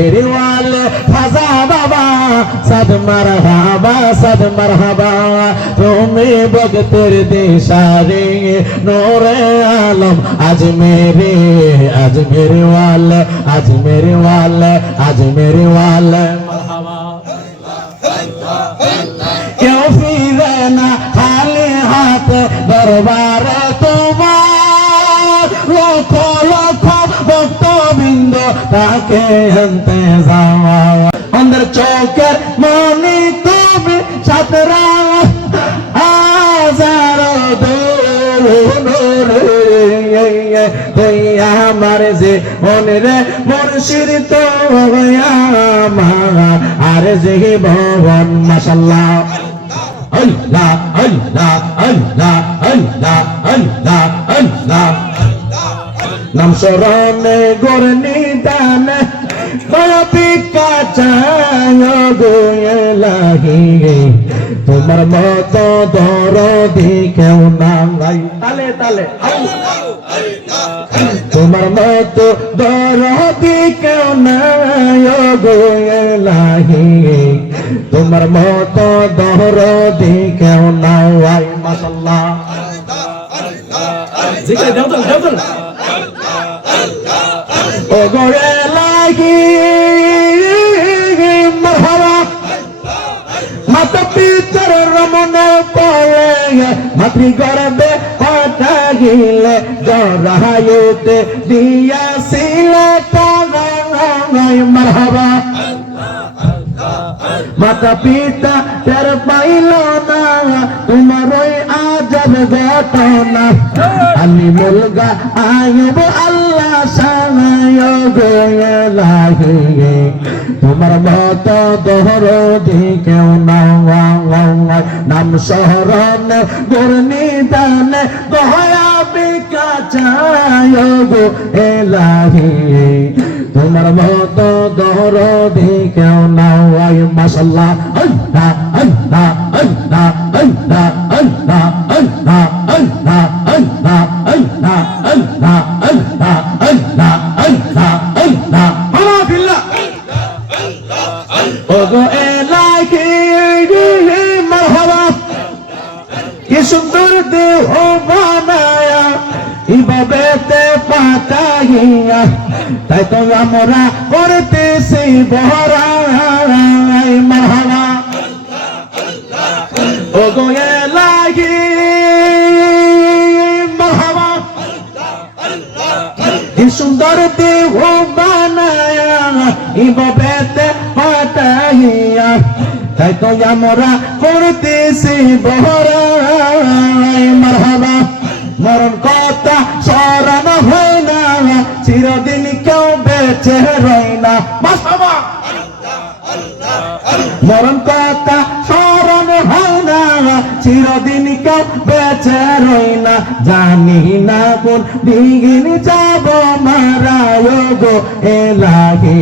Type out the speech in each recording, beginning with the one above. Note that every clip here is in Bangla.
मेरे वाले खाजा बाबा सद मरहबा तुम्हें बगतर दिशारे नूरे आलम आज मेरे वाले मरहबा क्यों फिरे ना खाली हाथ दरबार तुम्हार लाखो भक्तबिंद ताके इंतजाम अंदर चौकर मानी তুমি সাতরা হাজারো দয়া আমার যে মনে মুর্শিদ তো আমার আর যে ভবন মাশাআল্লাহ আল্লাহ আল্লাহ আল্লাহ আল্লাহ আল্লাহ আল্লাহ নাম স্মরণে গরনি দানে পিকা চায় গোয়েলাহি তোমার মতো দরদি কেউ নাই তালে তালে তোমার মতো দরদি কেউ নাই গোয়েলাহি তোমার মতো দরদি কেউ নাই মাশাআল্লাহ জিকির দাও ও গোয়েলাহি মারহাবা মাতা পিতার রমনা পড়ে মাতৃ গর্ভে পাঠাইলে জরায়ুতে দিয়াছিলে টাগাই মারহাবা মাতা পিতা তের পাইল না তোমার ওই আজব ঘটনা আলিমুল গায়ব আল্লাহ সানায় গোয়েলাহি তোমার মতো দরদি কেউ নাই নাম শহরণ গুরনি দানে দয়া বিকা চায় গোয়েলাহি তোমার মতো দরদি কেউ নাই মাশাআল্লাহ আল্লাহ আল্লাহ আল্লাহ আল্লাহ আল্লাহ আল্লাহ আল্লাহ আল্লাহ আল্লাহ আল্লাহ আল্লাহ আল্লাহ আল্লাহ আল্লাহ আল্লাহ ওগো এলাহি মারহাবা কি সুন্দর দেহ বানায়া ইবাদতে পাঠাইয়া তাই তো আমরা করতেছি বহরাই মারহাবা ওগো এলাহি মারহাবা কি সুন্দর দেহ বানায়া ইবাদতে পাঠাইয়া তাই তো আমরা করতেছি বহরাই মারহাবা মরণ কথা স্মরণ হয় না চিরদিন কেউ বেঁচে রয় না মারহাবা মরণ কথা স্মরণ হয় না চিরদিন কেউ বেঁচে রয় না জানি না কোন দিন যাব মারায় গো এলাহি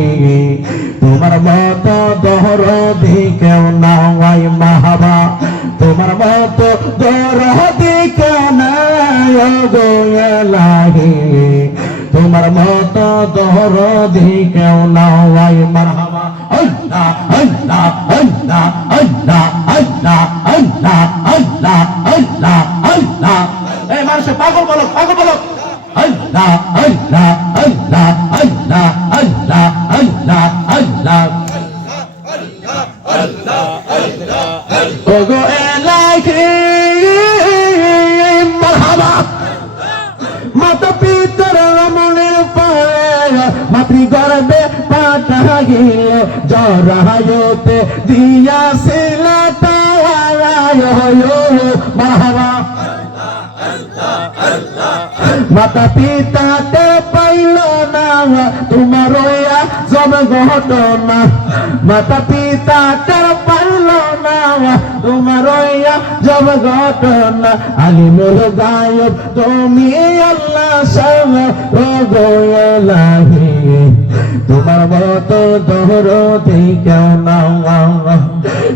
তোমার মতো দরদি কেউ নাই মারহাবা তোমার মতো দরদি কেউ নাই গো এলাহি তোমার মতো দরদি কেউ নাই মারহাবা আল্লাহ আল্লাহ আল্লাহ আল্লাহ আল্লাহ আল্লাহ আল্লাহ আল্লাহ আল্লাহ এই মানুষ পাগল বলো আল্লাহ আল্লাহ আল্লাহ আল্লাহ আল্লাহ আল্লাহ আল্লাহ ওগো এলাহি মারহাবা মাতা পিতার রমণের পায়ে মাতৃ গর্ভে পাঠাইল জরায়ুতে দিয়াছিল মারহাবা মাতা পিতাতে পাইল না তোমার জব ঘটনা মাতা পিতাতে পাইল না তোমার জব ঘটনা আলিমুল গায়ব তুমি আল্লাহ সব গোয়েলাহি তোমার মতো দরদি কেউ নাই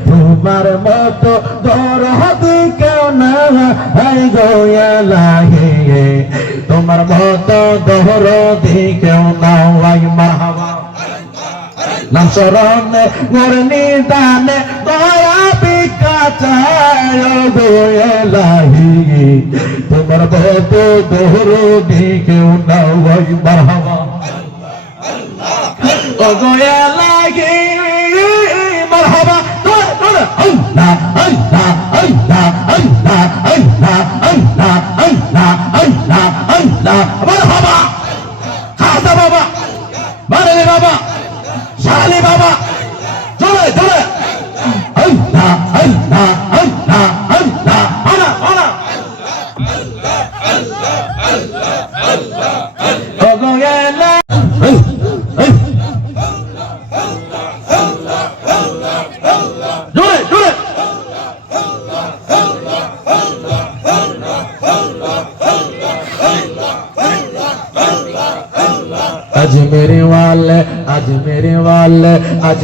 তোমার মতো দরদি কেউ নাই গোয়েলাহি তোমার মতো দরদি কেউ নাই মারহাবা নাসরণে মোর নিদানে দয়া ভিক্ষা চায় গো এলাহি তোমার ভক্ত দরদি কেউ না ওই মারহাবা ও গো এলাহি মারহাবা আল্লাহ আল্লাহ আল্লাহ আল্লাহ আল্লাহ আল্লাহ আল্লাহ আল্লাহ আল্লাহ মারহাবা খাজা বাবা মারলে বাবা শালি বাবা জোরে জোরে আল্লাহ আল্লাহ আল্লাহ আল্লাহ আনা আনা ও গো এলাহি आज मेरे वाले आज